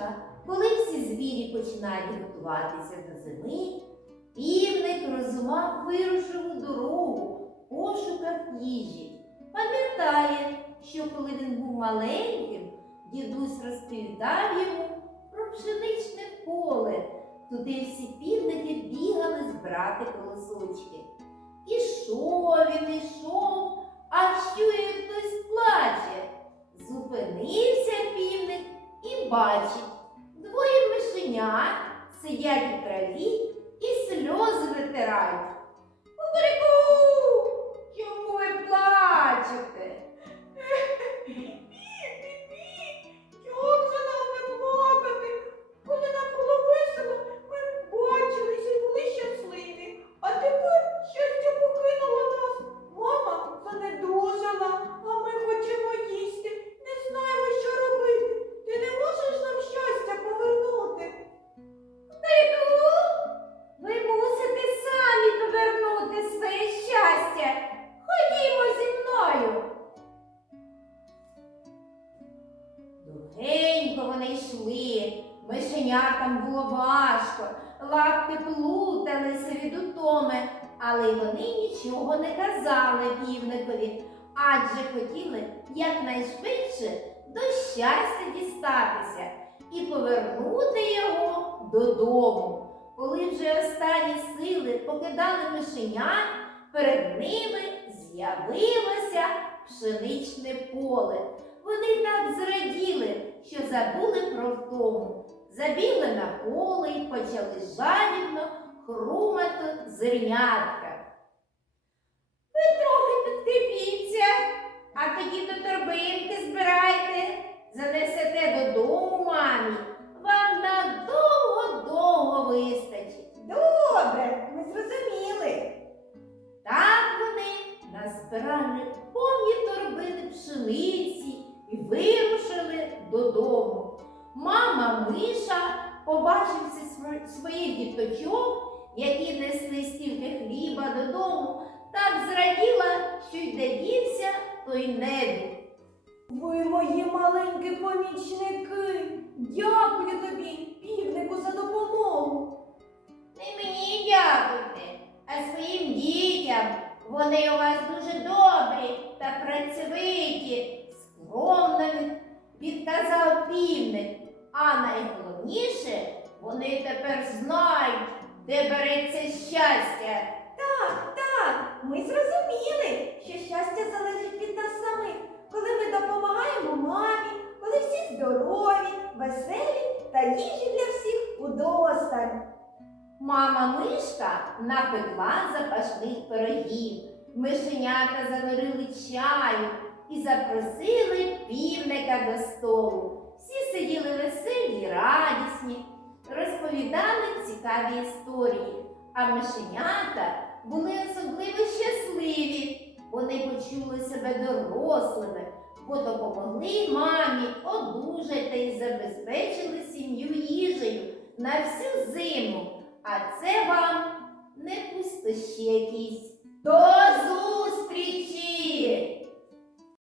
тиша, коли всі звірі починають готуватися до зими, півник розумав вирушив у дорогу в пошуках їжі. Пам'ятає, що коли він був маленьким, дідусь розповідав йому про пшеничне поле. Туди всі півники бігали збирати колосочки. Ішов бачить, двоє мишенят сидять у траві і сльози витирають. Довгенько вони йшли, мишенятам було важко, лапки плуталися від утоми, але й вони нічого не казали півникові, адже хотіли якнайшвидше до щастя дістатися і повернути його додому. Коли вже останні сили покидали мишенят, перед ними з'явилося пшеничне поле. Вони так зраділи, що забули про втому. Забігли на поле і почали жадібно хрумати зернятка. Ви трохи підкріпіться, а тоді до торбинки збирайте, занесете додому мамі. Вам надовго-довго вистачить. Добре, ми зрозуміли. Так вони назбирали повні торбини пшениці і вирушили додому. Мама Миша, побачивши своїх діточок, які несли стільки хліба додому, так зраділа, що й де дівся, то й не був. Ви мої маленькі помічники. Дякую тобі, півнику, за допомогу. Не мені дякуйте, а своїм дітям. Вони у вас дуже добрі та працьовиті, скромно від- відказав півник. А найголовніше, вони тепер знають, де береться щастя. Так, так, ми зрозуміли, що щастя залежить від нас самих, коли ми допомагаємо мамі, коли всі здорові, веселі та їжі для всіх удосталь. Мама мишка напекла запашних пирогів, мишенята заварили чаю і запросили півника до столу. Всі сиділи веселі радісні, розповідали цікаві історії, а мишенята були особливо щасливі. Вони почули себе дорослими, бо допомогли мамі одужати і забезпечили сім'ю їжею на всю зиму. А це вам не пустощі якісь. До зустрічі!